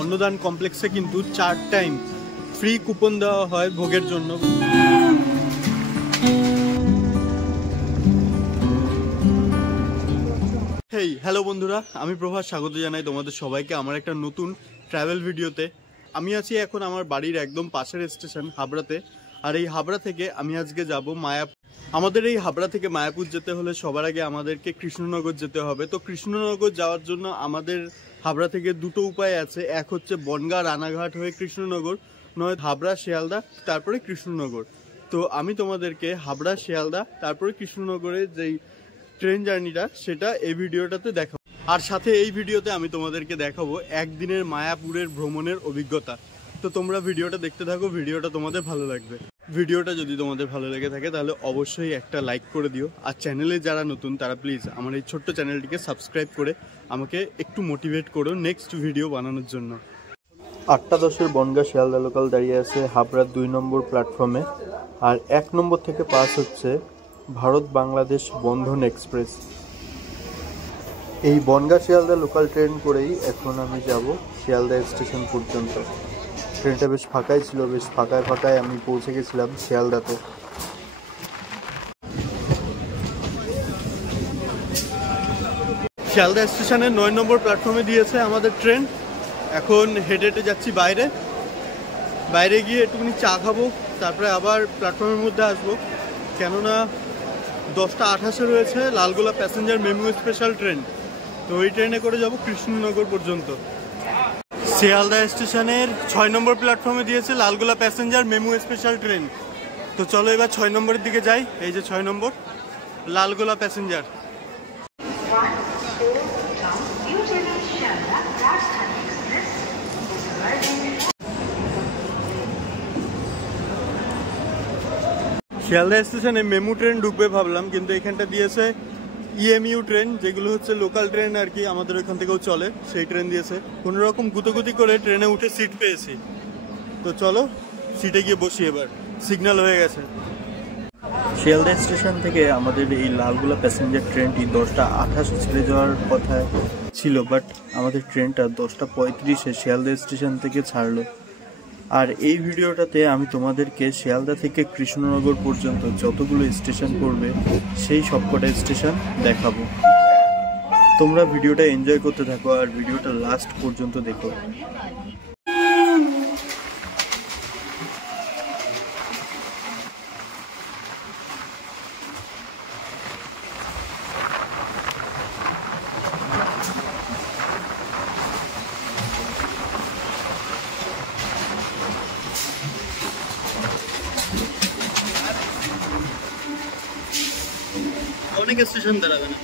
অন্নদান কমপ্লেক্সে কিন্তু 4 time free coupon দেওয়া হয় ভোগের জন্য। হেই হ্যালো বন্ধুরা, আমি প্রভাস, স্বাগত জানাই তোমাদের সবাইকে আমার একটা নতুন ট্রাভেল ভিডিওতে। আমি আছি এখন আমার বাড়ির একদম পাশের স্টেশন হাবড়াতে। আর এই হাবড়া থেকে আমি আজকে যাব মায়াপুর। আমাদের এই হাবড়া থেকে মায়াপুর যেতে হলে সবার আগে আমাদেরকে কৃষ্ণনগর যেতে হবে। তো কৃষ্ণনগর যাওয়ার জন্য আমাদের হাবড়া থেকে দুটো উপায় আছে। এক হচ্ছে বনগাঁ রানাঘাট হয়ে কৃষ্ণনগর, নয় হাবড়া শিয়ালদা তারপরে কৃষ্ণনগর। তো আমি তোমাদেরকে হাবড়া শিয়ালদা তারপরে কৃষ্ণনগরের যেই ট্রেন জার্নিটা সেটা এই ভিডিওটাতে দেখাবো। আর সাথে এই ভিডিওতে আমি তোমাদেরকে দেখাবো একদিনের মায়াপুরের ভ্রমণের অভিজ্ঞতা। তো তোমরা ভিডিওটা দেখতে থাকো, ভিডিওটা তোমাদের ভালো লাগবে। ভিডিওটা যদি তোমাদের ভালো লেগে থাকে তাহলে অবশ্যই একটা লাইক করে দিও। আর চ্যানেলে যারা নতুন তারা প্লিজ আমার এই ছোট্ট চ্যানেলটিকে সাবস্ক্রাইব করে আমাকে একটু মোটিভেট করো নেক্সট ভিডিও বানানোর জন্য। 8:10 বনগাঁ শিয়ালদা লোকাল দাঁড়িয়ে আছে হাবড়ার 2 নম্বর প্ল্যাটফর্মে। আর 1 নম্বর থেকে পাস হচ্ছে ভারত বাংলাদেশ বন্ধন এক্সপ্রেস। এই বনগাঁ শিয়ালদা লোকাল ট্রেন করেই এখন আমি যাব শিয়ালদা স্টেশন পর্যন্ত। ট্রেনটা বেশ ফাঁকাই ছিল, বেশ ফাঁকায় আমি পৌঁছে গেছিলাম শিয়ালদাতে। শিয়ালদা স্টেশনের 9 নম্বর প্ল্যাটফর্মে দিয়েছে আমাদের ট্রেন। এখন হেঁটে যাচ্ছি বাইরে গিয়ে একটুখানি চা খাবো, তারপরে আবার প্ল্যাটফর্মের মধ্যে আসবো। কেননা 10:28 রয়েছে Lalgola passenger MEMU special train. তো ওই ট্রেনে করে যাব কৃষ্ণনগর পর্যন্ত। শিয়ালদা স্টেশনের 6 নম্বর প্ল্যাটফর্মে দিয়েছে Lalgola passenger MEMU special train. তো চলো এবার 6 নম্বরের দিকে যাই। এই যে 6 নম্বর লালগোলা প্যাসেঞ্জার। শিয়ালদা স্টেশনে মেমু ট্রেন ঢুকবে ভাবলাম, কিন্তু এখানটা দিয়েছে ইএমইউ ট্রেন, যেগুলো হচ্ছে লোকাল ট্রেন আর কি, আমাদের ওইখান থেকেও চলে, সেই ট্রেন দিয়েছে। কোনো রকম গুতোগুতি করে ট্রেনে উঠে সিট পেয়েছি। তো চলো সিটে গিয়ে বসি, এবার সিগন্যাল হয়ে গেছে। শিয়ালদা স্টেশন থেকে আমাদের এই লালগোলা প্যাসেঞ্জার ট্রেনটি 10:28 ছেড়ে যাওয়ার কথা ছিল, বাট আমাদের ট্রেনটা 10:35 শিয়ালদা স্টেশন থেকে ছাড়লো। আর এই ভিডিওটাতে আমি তোমাদেরকে শিয়ালদা থেকে কৃষ্ণনগর পর্যন্ত যতগুলো স্টেশন পড়বে সেই সবকটা স্টেশন দেখাবো। তোমরা ভিডিওটা এনজয় করতে থাকো আর ভিডিওটা লাস্ট পর্যন্ত দেখো। অনেক স্টেশন দাঁড়াবে না।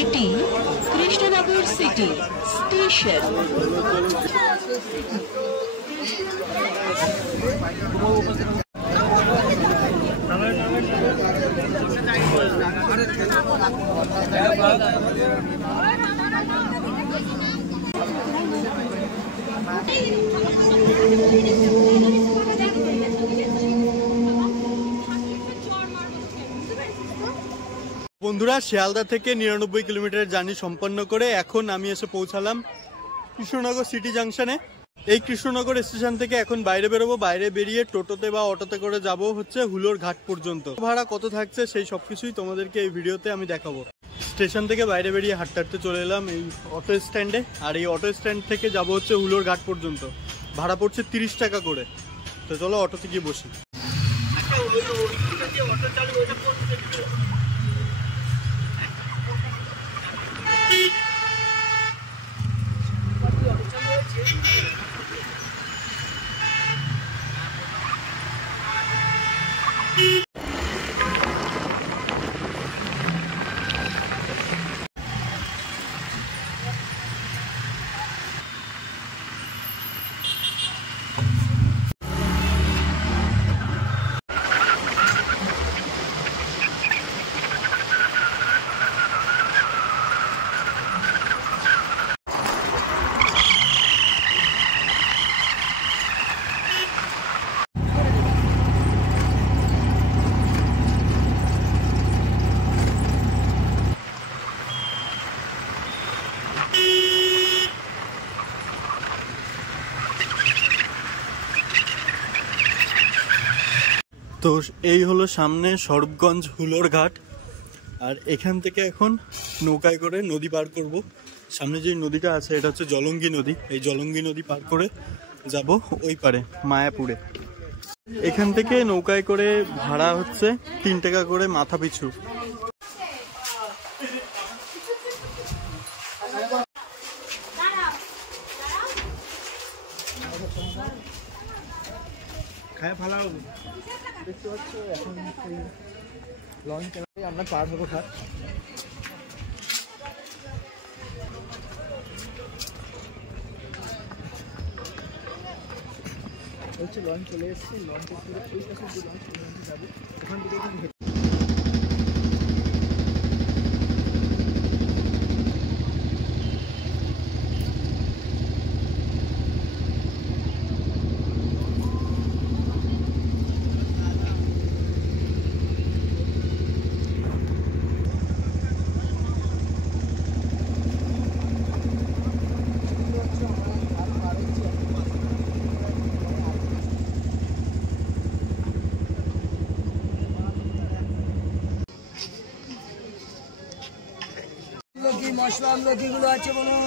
এটি কৃষ্ণনগর সিটি স্টেশন। বন্ধুরা, শিয়ালদা থেকে ৯৯ কিলোমিটার জার্নি সম্পন্ন করে এখন আমি এসে পৌঁছালাম কৃষ্ণনগর সিটি জাংশনে। এই কৃষ্ণনগর স্টেশন থেকে এখন বাইরে বেরোবো। বাইরে বেরিয়ে টোটোতে বা অটোতে করে যাব হচ্ছে হুলোর ঘাট পর্যন্ত। ভাড়া কত থাকছে সেই সবকিছুই তোমাদেরকে এই ভিডিওতে আমি দেখাবো। স্টেশন থেকে বাইরে বেরিয়ে হাঁটতে হাঁটতে চলে এলাম এই অটো স্ট্যান্ডে। আর এই অটো স্ট্যান্ড থেকে যাব হচ্ছে হুলোর ঘাট পর্যন্ত। ভাড়া পড়ছে 30 টাকা করে। তো চলো অটোতে গিয়ে বসি। তো এই হলো সামনে স্বরূপগঞ্জ হুলোর ঘাট। আর এখান থেকে এখন নৌকায় করে নদী পার করব। সামনে যে নদীটা আছে এটা হচ্ছে জলঙ্গি নদী। এই জলঙ্গি নদী পার করে যাব ওই পারে মায়াপুরে। এখান থেকে নৌকায় করে ভাড়া হচ্ছে 3 টাকা করে মাথা পিছু। খায় ভালো দেখতে পাচ্ছ এখন লঞ্চ চালাতে আমরা পার হবো। ঘাট হচ্ছে লঞ্চ চলে এসছে। লঞ্চের পুরো ওই পাশে যে লঞ্চ যাবে ওখান থেকে মশলা আমলকিগুলো আছে বলুন।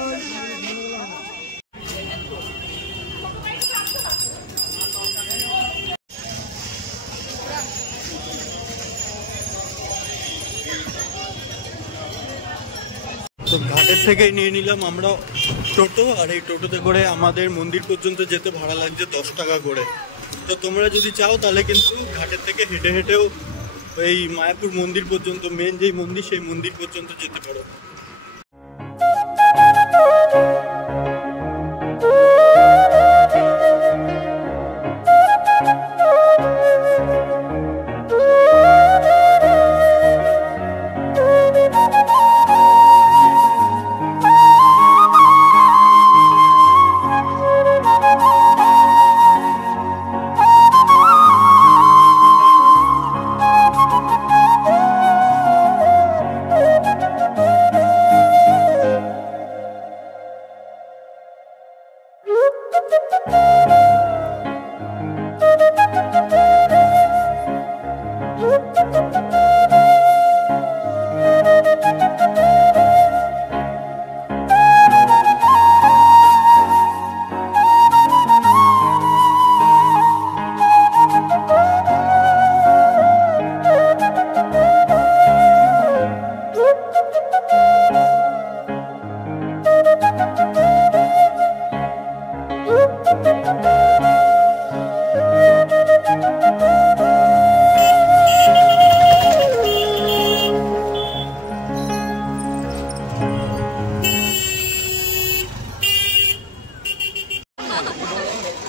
তো ঘাটের থেকেই নিয়ে নিলাম আমরা টোটো, আর এই টোটোতে করে আমাদের মন্দির পর্যন্ত যেতে ভাড়া লাগছে 10 টাকা করে। তো তোমরা যদি চাও তাহলে কিন্তু ঘাটের থেকে হেঁটে হেঁটেও এই মায়াপুর মন্দির পর্যন্ত, মেন যেই মন্দির সেই মন্দির পর্যন্ত যেতে পারো।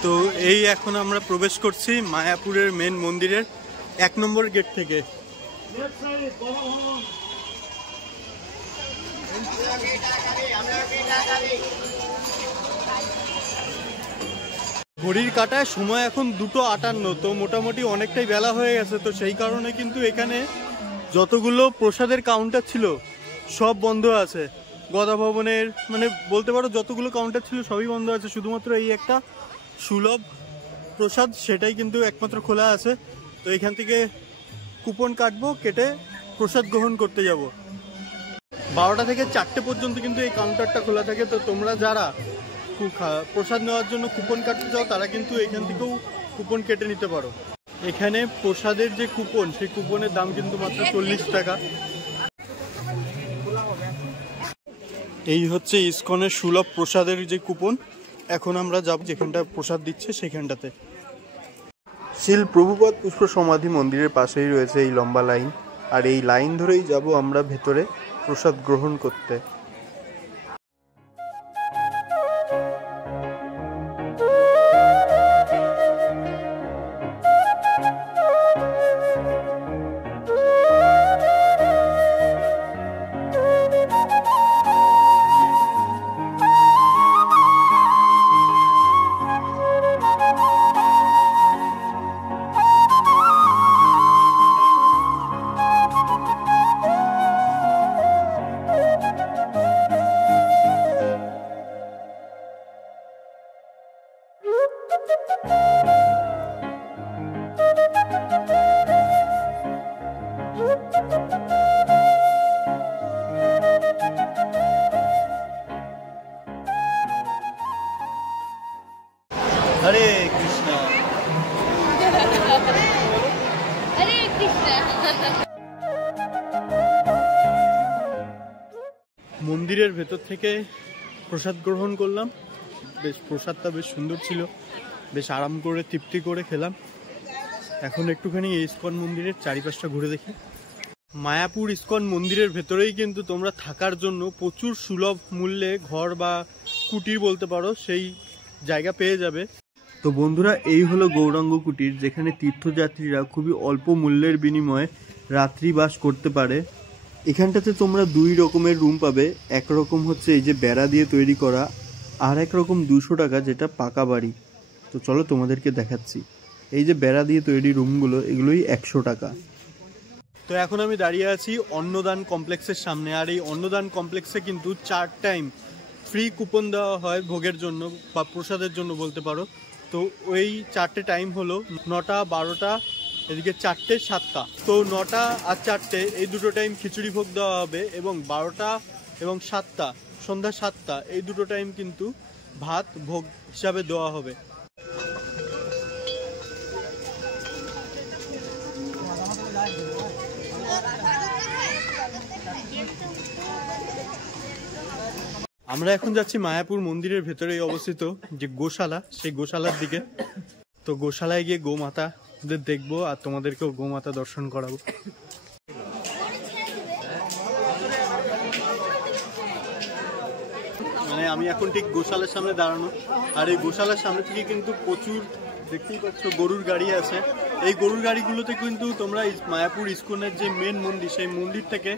তো এই এখন আমরা প্রবেশ করছি মায়াপুরের মেন মন্দিরের 1 নম্বর গেট থেকে। ঘড়ির কাঁটায় সময় এখন 2:58, তো মোটামুটি অনেকটাই বেলা হয়ে গেছে। তো সেই কারণে কিন্তু এখানে যতগুলো প্রসাদের কাউন্টার ছিল সব বন্ধ আছে। গদা ভবনের মানে বলতে পারো যতগুলো কাউন্টার ছিল সবই বন্ধ আছে, শুধুমাত্র এই একটা সুলভ প্রসাদ সেটাই কিন্তু একমাত্র খোলা আছে। তো এখান থেকে কুপন কাটবো, কেটে প্রসাদ গ্রহণ করতে যাব। 12টা থেকে 4টে পর্যন্ত কিন্তু এই কাউন্টারটা খোলা থাকে। তো তোমরা যারা প্রসাদ নেওয়ার জন্য কুপন কাটতে চাও তারা কিন্তু এখান থেকেও কুপন কেটে নিতে পারো। এখানে প্রসাদের যে কুপন সেই কুপনের দাম কিন্তু মাত্র 40 টাকা। এই হচ্ছে ইসকনের সুলভ প্রসাদের যে কুপন। এখন আমরা যাব যেখানটা প্রসাদ দিচ্ছে সেখানটাতে। শিল প্রভুপাদ পুষ্প সমাধি মন্দিরের পাশেই রয়েছে এই লম্বা লাইন, আর এই লাইন ধরেই যাব আমরা ভেতরে প্রসাদ গ্রহণ করতে। হরে কৃষ্ণ হরে কৃষ্ণ। মন্দিরের ভেতর থেকে প্রসাদ গ্রহণ করলাম। বেশ প্রসাদটা বেশ সুন্দর ছিল, বেশ আরাম করে তৃপ্তি করে খেলাম। এখন একটুখানি ইসকন মন্দিরের চারিপাশটা ঘুরে দেখি। মায়াপুর ইসকন মন্দিরের ভেতরেই কিন্তু তোমরা থাকার জন্য প্রচুর সুলভ মূল্যে ঘর বা কুটির বলতে পারো সেই জায়গা পেয়ে যাবে। তো বন্ধুরা, এই হলো গৌরাঙ্গ কুটির, যেখানে তীর্থযাত্রীরা খুবই অল্প মূল্যের বিনিময়ে রাত্রিবাস করতে পারে। এখানটাতে তোমরা 2 রকমের রুম পাবে। একরকম হচ্ছে এই যে বেড়া দিয়ে তৈরি করা, আর একরকম 200 টাকা যেটা পাকা বাড়ি। তো চলো তোমাদেরকে দেখাচ্ছি। এই যে বেড়া দিয়ে তৈরি রুমগুলো, এগুলোই 100 টাকা। তো এখন আমি দাঁড়িয়ে আছি অন্নদান কমপ্লেক্সের সামনে, আর এই অন্নদান কমপ্লেক্সে কিন্তু 4 টাইম ফ্রি কুপন দেওয়া হয় ভোগের জন্য বা প্রসাদের জন্য বলতে পারো। তো ওই 4টে টাইম হলো 9টা, 12টা, এদিকে 4টে, 7টা। তো 9টা আর 4টে এই দুটো টাইম খিচুড়ি ভোগ দেওয়া হবে, এবং 12টা এবং 7টা, সন্ধ্যা 7টা, এই দুটো টাইম কিন্তু ভাত ভোগ হিসাবে দেওয়া হবে। আমরা এখন যাচ্ছি মায়াপুর মন্দিরের ভেতরে অবস্থিত যে গোশালা, সেই গোশালার দিকে। তো গোশালায় গিয়ে গোমাতাদের দেখবো আর তোমাদেরকেও গোমাতা দর্শন করাবো। মানে আমি এখন ঠিক গোশালার সামনে দাঁড়ানো, আর এই গোশালার সামনে থেকে কিন্তু প্রচুর দেখতেই পাচ্ছ গরুর গাড়ি আছে। এই গরুর গাড়িগুলোতে কিন্তু তোমরা মায়াপুর ইস্কনের যে মেন মন্দির, সেই মন্দির থেকে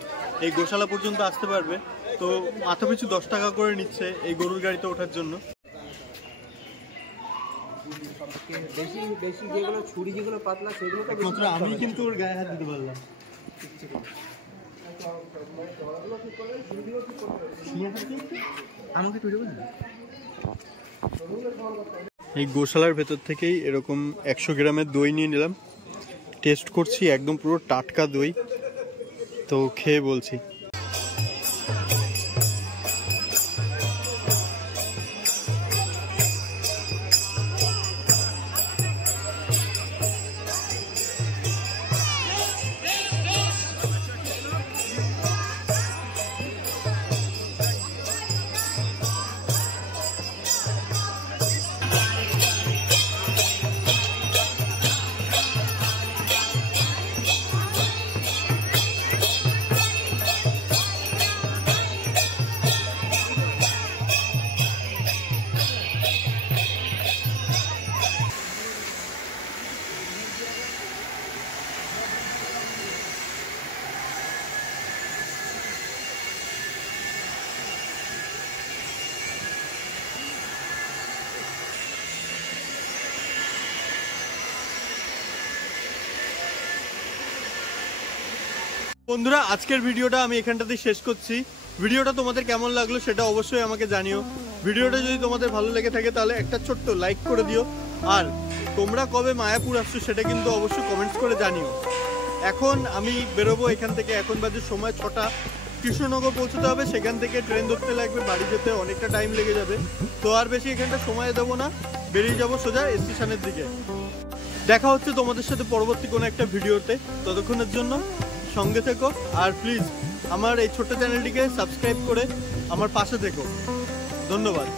এই গোশালা পর্যন্ত আসতে পারবে। তো মাথা পিছু 10 টাকা করে নিচ্ছে এই গরুর গাড়িতে ওঠার জন্য। বেশি বেশি যেগুলো ছুরি যেগুলো পাতলা সেগুলো তো আমি কিন্তু ওর গায়ে হাত দিতে পারলাম। আমাকে তুই দেবো না। এই গোশালার ভেতর থেকেই এরকম 100 গ্রামের দই নিয়ে নিলাম, টেস্ট করছি, একদম পুরো টাটকা দই। তো খেয়ে বলছি। বন্ধুরা, আজকের ভিডিওটা আমি এখানটাতেই শেষ করছি। ভিডিওটা তোমাদের কেমন লাগলো সেটা অবশ্যই আমাকে জানিও। ভিডিওটা যদি তোমাদের ভালো লেগে থাকে তাহলে একটা ছোট্ট লাইক করে দিও। আর তোমরা কবে মায়াপুর আসছো সেটা কিন্তু অবশ্যই কমেন্টস করে জানিও। এখন আমি বেরোবো এখান থেকে, এখন বাজে সময় 6টা। কৃষ্ণনগর পৌঁছতে হবে, সেখান থেকে ট্রেন ধরতে লাগবে, বাড়ি যেতে অনেকটা টাইম লেগে যাবে। তো আর বেশি এখানটা সময় দেবো না, বেরিয়ে যাবো সোজা স্টেশনের দিকে। দেখা হচ্ছে তোমাদের সাথে পরবর্তী কোনো একটা ভিডিওতে। ততক্ষণের জন্য সঙ্গে থেকো, আর প্লিজ আমার এই ছোট্ট চ্যানেলটিকে সাবস্ক্রাইব করে আমার পাশে থেকো। ধন্যবাদ।